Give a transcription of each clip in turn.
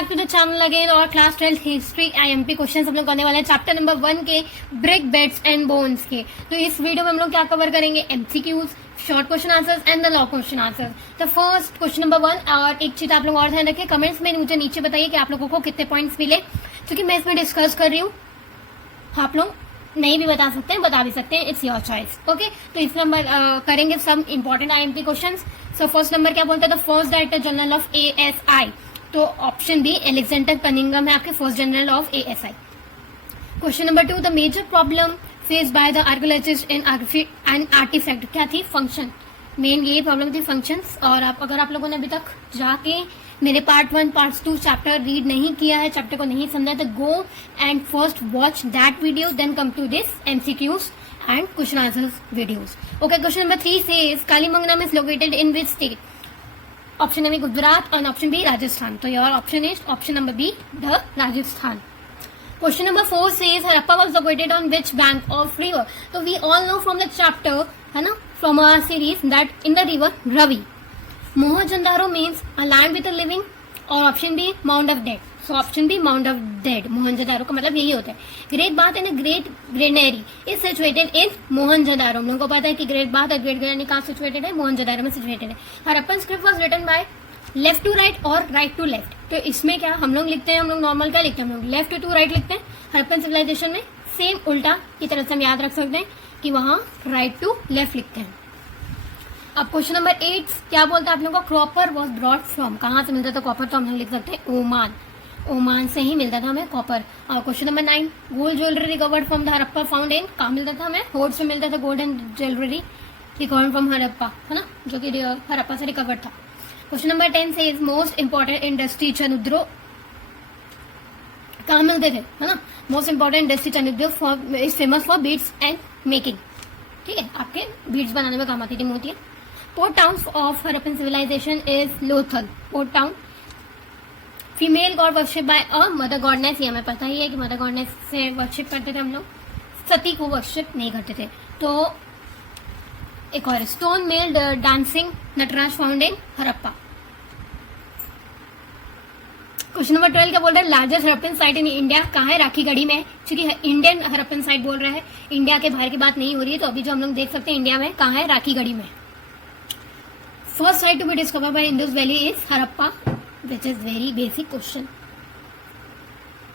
Back to the channel again और class 12 history IMP question हम लोग करने वाले हैं चैप्टर नंबर 1 के ब्रिक बेड्स एंड बोन्स के। तो इस वीडियो में हम लोग क्या कवर करेंगे, MCQs, short question answers and the long question answers. तो फर्स्ट क्वेश्चन नंबर 1, और एक चीज आप लोग और ध्यान रखें, कमेंट्स में मुझे नीचे बताइए कि आप लोगों को कितने पॉइंट्स मिले, क्योंकि मैं इसमें डिस्कस कर रही हूँ। आप लोग नहीं भी बता सकते हैं, बता भी सकते हैं, इट्स योर चॉइस। ओके, तो इस नंबर करेंगे some important IMP questions. So first number क्या बोलता है, the first director general of ASI। तो ऑप्शन बी एलेक्जेंडर कनिंघम है आपके first general of ASI। Question number 2, the major problem face by the archaeologist in an artifact क्या थी, function. Main यही problem थी, फंक्शंस। और अगर आप लोगों ने अभी तक जाके मेरे पार्ट 1 पार्ट 2 चैप्टर रीड नहीं किया है, चैप्टर को नहीं समझा, तो go and first watch that video, then come to this MCQs and question answers videos. Okay, question number 3 says Kalibangan is located in which state. Option A Gujarat और option B Rajasthan. तो your option is option number B, the Rajasthan. Question number 4 says Harappa was located on which bank of river। तो we all know from the chapter, है ना, from our series that in the river Ravi। Mohenjodaro means a land with a living, और option B mount of dead. So option B mount of dead, Mohenjodaro का मतलब यही होता है। Great bath and great granary is situated in Mohenjodaro. हम लोगों को पता है कि ग्रेट बाथ और ग्रेट ग्रेनरी कहाँ सिचुएटेड है, मोहनजोदारो में सिचुएटेड है। Harappan script was written by left to right और राइट टू लेफ्ट। तो इसमें क्या हम लोग लिखते हैं, हम लोग नॉर्मल क्या लिखते हैं, हम लोग लेफ्ट टू राइट लिखते हैं। हरप्पन सिविलाइजेशन में सेम उल्टा की तरह से हम याद रख सकते हैं कि वहां राइट टू लेफ्ट लिखते हैं। अब क्वेश्चन नंबर 8 क्या बोलता है आप लोगों को, कॉपर वॉज ब्रॉड फ्रॉम, कहाँ से मिलता था कॉपर, तो हम लोग लिख सकते हैं ओमान। ओमान से ही मिलता था हमें कॉपर। और question number 9, gold jewellery recovered from the Harappa found in, कहाँ मिलता था हमें, होर्ड से मिलता था gold and jewellery recovered from Harappa, है ना, जो कि हरप्पा से रिकवर्ड था। Question number 10 says most important industry Chanhudaro कहाँ मिलते थे, है ना, most important industry Chanhudaro is famous for beads and making. ठीक है, आपके बीड्स बनाने में काम आती थी मोतियां। Port town of Harappan civilization is Lothal. Port town female god worship by a mother goddess, ये हमें पता ही है कि मदर गॉडनेस से वर्शिप करते थे हम लोग, सती को वर्शिप नहीं करते थे। तो एक और stone male dancing Nataraj found in Harappa. Question number 12 क्या बोल रहा है, largest Harappan site in India कहाँ है, राखीगढ़ी में है। क्योंकि इंडियन हरप्पन साइट बोल रहा है, इंडिया के बाहर की बात नहीं हो रही है, तो अभी जो हम लोग देख सकते हैं इंडिया में कहाँ है, राखीगढ़ी में। First site to be discovered by Indus valley is Harappa, which is very basic question.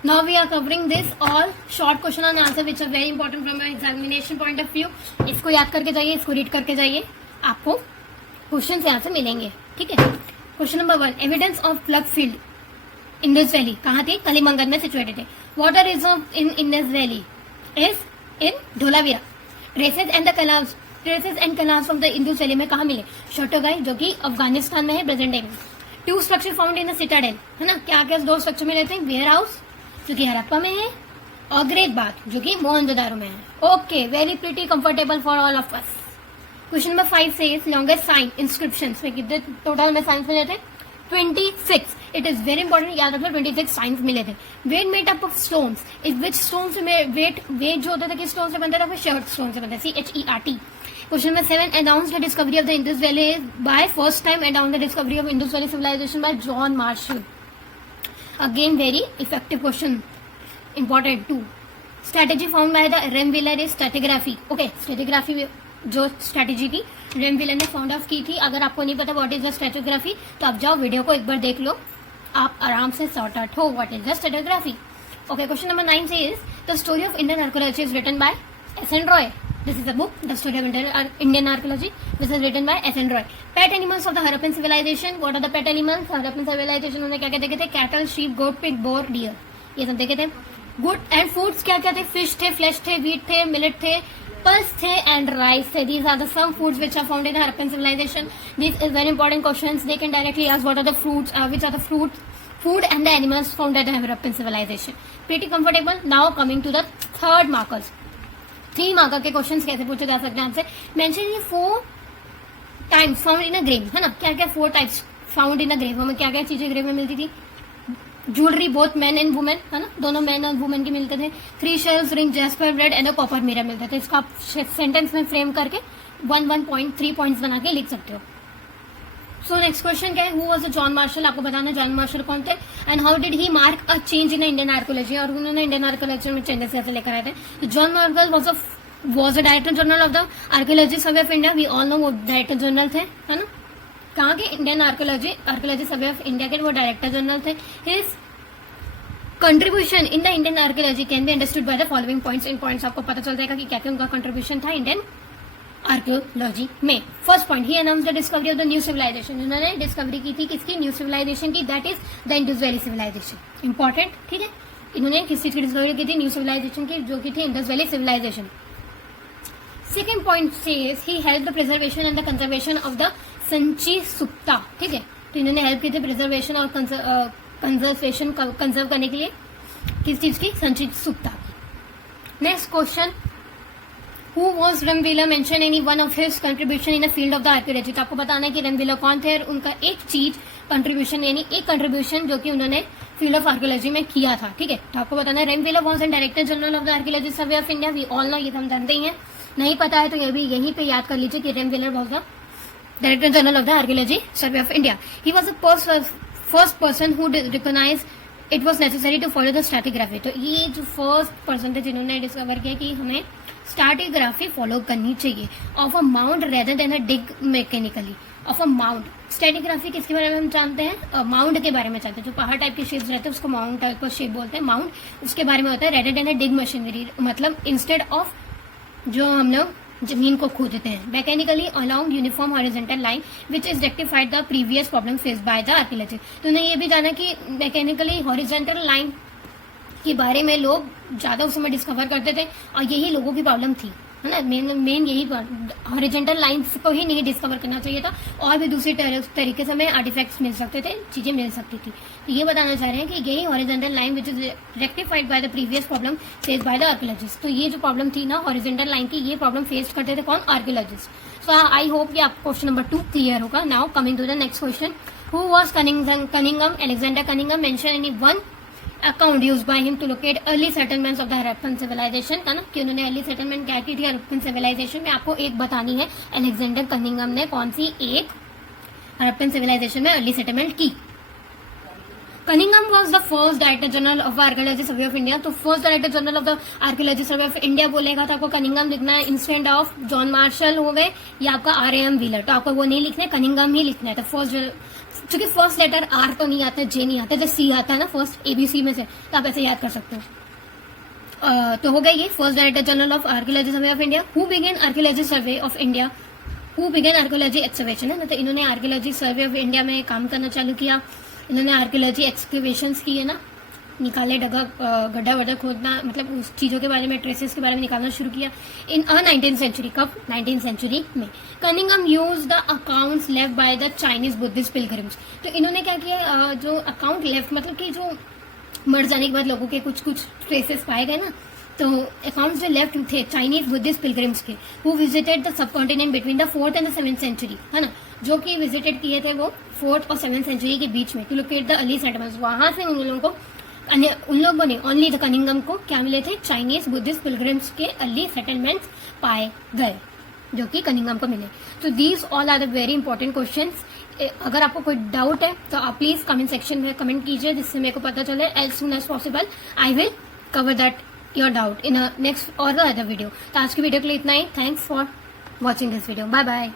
Now we are covering this all short question and answer which are very important from your examination point of view. इसको याद करके जाइए, इसको read करके जाइए, आपको question यहाँ से मिलेंगे। ठीक है, question number 1, evidence of plug field Indus valley कहाँ थी, कलीमंगल में सिचुएटेड है। Water reserve in Indus valley is in Dholavira. Traces and canals from the Indus valley में कहाँ मिले, शोटोगाई, जो कि अफगानिस्तान में है प्रेजेंट डे में। 2 structure found in the Citadel, है ना, क्या क्या 2 स्ट्रक्चर में रहते हैं, वेयर हाउस जो कि हरप्पा में है और ग्रेट बाथ जो कि मोहनजोदारो में है। Okay, very pretty comfortable for all of us. Question number 5 says longest sign inscriptions में कितने टोटल में साइंस मिले थे, 26। इट इज वेरी इंपॉर्टेंट, याद रखो 26 साइंस मिले थे। Weight made up of stones is which stone से वेट जो होता था किस स्टोन से बनता था, फिर शर्ट स्टोन से बनता है, CHERT। Question number 7, announce the discovery of the Indus Valley by first time announce the discovery of Indus Valley civilization by John Marshall. Again very effective question, important too. Strategy found by the Remwiller is stratigraphy. Okay, stratigraphy जो strategy की Remwiller ने found of की थी। अगर आपको नहीं पता what is the stratigraphy, तो आप जाओ वीडियो को एक बार देख लो, आप आराम से सॉर्ट आउट हो what is the stratigraphy. Okay, question number 9 says the story of Indian archaeology is written by S.N. Roy. This is a book, The Story of Indian Archaeology. This is written by S.N. Roy. Pet animals of the Harappan civilization. What are the pet animals? Harappan civilization उन्होंने क्या क्या देखे थे, cattle, sheep, गोट, pig, bore, dear, ये सब देखे थे। Good and foods क्या क्या थे, फिश थे, फ्लैश थे, वीट थे, मिलेट थे, पल्स थे एंड राइस थे। These are the some foods which are found in Harappan civilization. This is very important questions. They can directly ask what are the fruits, which are the fruits, food and the animals found at the Harappan civilization. Pretty comfortable. Now coming to the third markers. 3 marker के questions कैसे पूछे जा सकते हैं आपसे। Mention ये 4 times found in a grave, है ना, क्या क्या 4 types found in a grave, हमें क्या क्या चीजें ग्रेव में मिलती थी, jewellery both man and women, है ना, दोनों मैन और वुमेन के मिलते थे। 3 shells, ring, jasper, bread and a copper mirror मिलते थे। इसका आप सेंटेंस में फ्रेम करके 1.3 पॉइंट्स बना के लिख सकते हो। सो नेक्स्ट क्वेश्चन क्या है, हु वाज जॉन मार्शल, आपको बताना जॉन मार्शल कौन थे and how did he mark a change in Indian archaeology, और उन्होंने इंडियन आर्कोलॉजी में चेंजेस कैसे लेकर आए थे। तो John Marshall was the director general of the archaeology survey of India, we all know वो डायरेक्टर जनरल थे, है ना, कहाँ के, Indian archaeology survey of India के वो डायरेक्टर जनरल थे। His contribution in the Indian archaeology can be understood by the following points, इन पॉइंट्स आपको पता चल जाएगा कि क्या क्या उनका कंट्रीब्यूशन था इंडियन आर्कियोलॉजी में। First point, he announce the discovery of the new civilization, उन्होंने डिस्कवरी की थी किसकी, न्यू सिविलाइजेशन की, that is the Indus valley civilization. Important, ठीक है, इन्होंने किस चीज की डिस्कवरी की थी, न्यू सिविलाइजेशन की, जो की थी Indus valley civilization. Second point says he help the preservation and the conservation of the Sanchi सुप्ता, ठीक है, तो इन्होंने हेल्प की थी प्रिजर्वेशन और कंजर्वेशन कंजर्व करने के लिए किस चीज की, संची सुप्ता की। नेक्स्ट क्वेश्चन, हु वॉज रेमविलर mention any one of his contribution in the field of the archaeology, तो आपको बताना है कि रेमविलर कौन थे और उनका एक चीज कंट्रीब्यूशन यानी एक कंट्रीब्यूशन जो कि उन्होंने फील्ड ऑफ आर्कियोलॉजी में किया था, ठीक है, तो आपको बताना है रेमविलर was and director general of the archaeology survey of India, we all know, ये तो हम जानते ही हैं, नहीं पता है तो ये भी यहीं पे याद कर लीजिए कि रेमविलर was the director general of the archaeology survey of India. He was the first person who recognize it was necessary to follow the stratigraphy, तो ये जो फर्स्ट पर्सन थे जिन्होंने डिस्कवर किया कि हमें स्ट्रैटिग्राफी फॉलो करनी चाहिए of a mount rather than a dig mechanically, of a mount. Stratigraphy किसके बारे में हम जानते हैं, माउंट के बारे में जानते हैं, जो पहाड़ टाइप के शेप्स रहते हैं उसको माउंट टाइप का शेप बोलते हैं, माउंट उसके बारे में होता है, रेदर देन अ डिग मशीनरी, मतलब इंस्टेड ऑफ जो हम लोग जमीन को खोदते हैं, mechanically along uniform horizontal line which is rectified the previous problem faced by the archaeology. तो उन्हें ये भी जाना कि मैकेनिकली हॉरिजॉन्टल लाइन के बारे में लोग ज्यादा उस समय डिस्कवर करते थे और यही लोगों की प्रॉब्लम थी, है ना, मेन यही हॉरिजॉन्टल लाइंस को ही नहीं डिस्कवर करना चाहिए था, और भी दूसरी तरीके से हमें आर्टिफैक्ट्स मिल सकते थे, चीजें मिल सकती थी। तो ये बताना चाह रहे हैं कि यही horizontal line which is rectified by the previous problem face by the archaeologist. तो ये जो प्रॉब्लम थी ना हॉरिजॉन्टल लाइन की, ये प्रॉब्लम फेस करते थे कौन, आर्कियोलॉजिस्ट। सो आई होप कि आपको क्वेश्चन नंबर 2 क्लियर होगा। Now coming to the next question, who was Cunningham, Alexander Cunningham mention any one account use by him to locate early settlements of the Harappan civilization, है ना, कि उन्होंने अर्ली सेटलमेंट क्या की थी हड़प्पन सिविलाइजेशन में। आपको एक बतानी है अलेक्जेंडर कनिंगम ने कौन सी एक हड़प्पन सिविलाइजेशन में अर्ली सेटलमेंट की। Cunningham was the first director general of archaeology survey of India, तो first director general of the archaeology survey of India बोलेगा तो आपको कनिंगम लिखना है इंस्टेड ऑफ जॉन मार्शल हो गए या आपका R.A.M. व्हीलर, तो आपको वो नहीं लिखना है, कनिंगम ही लिखना है। तो फर्स्ट, क्योंकि फर्स्ट लेटर आर तो नहीं आता, जे नहीं आता, जब सी आता है ना फर्स्ट ABC में से, तो आप ऐसे याद कर सकते हो। तो हो गया ये first director general of archaeology survey of India. Who began archaeology survey of India, who began archaeology excavation, है ना, तो इन्होंने आर्कियोलॉजी सर्वे ऑफ इंडिया में काम करना चालू किया, इन्होंने आर्कियोलॉजी एक्सकवेशन की, है ना, निकाले गड्ढा वड्ढा खोदना, मतलब उस चीजों के बारे में, ट्रेसेस के बारे में निकालना शुरू किया इन 19th सेंचुरी। कब, 19th सेंचुरी में। Cunningham use the accounts left by the Chinese Buddhist pilgrims, तो इन्होंने क्या किया, जो अकाउंट लेफ्ट मतलब कि जो मर जाने के बाद लोगों के कुछ कुछ ट्रेसेस पाए गए ना, तो अकाउंट्स जो लेफ्ट थे चाइनीज बुद्धिस्ट पिलग्रिम्स के, who visited the subcontinent between the 4th and the 7th century, है ना, जो कि विजिटेड किए थे वो 4th और 7th सेंचुरी के बीच में, to locate the early settlements. वहां से उन लोगों ने ओनली द कनिंगम को क्या मिले थे, चाइनीज बुद्धिस्ट पिलग्रिम्स के अर्ली सेटलमेंट्स पाए गए, जो कि कनिंगम को मिले। तो these all are the very important questions. अगर आपको कोई डाउट है तो आप प्लीज कमेंट सेक्शन में कमेंट कीजिए, जिससे मेरे को पता चले as soon as possible I will cover that your doubt in next और द अदर वीडियो। तो आज की वीडियो के लिए इतना ही। Thanks for watching this video. Bye bye.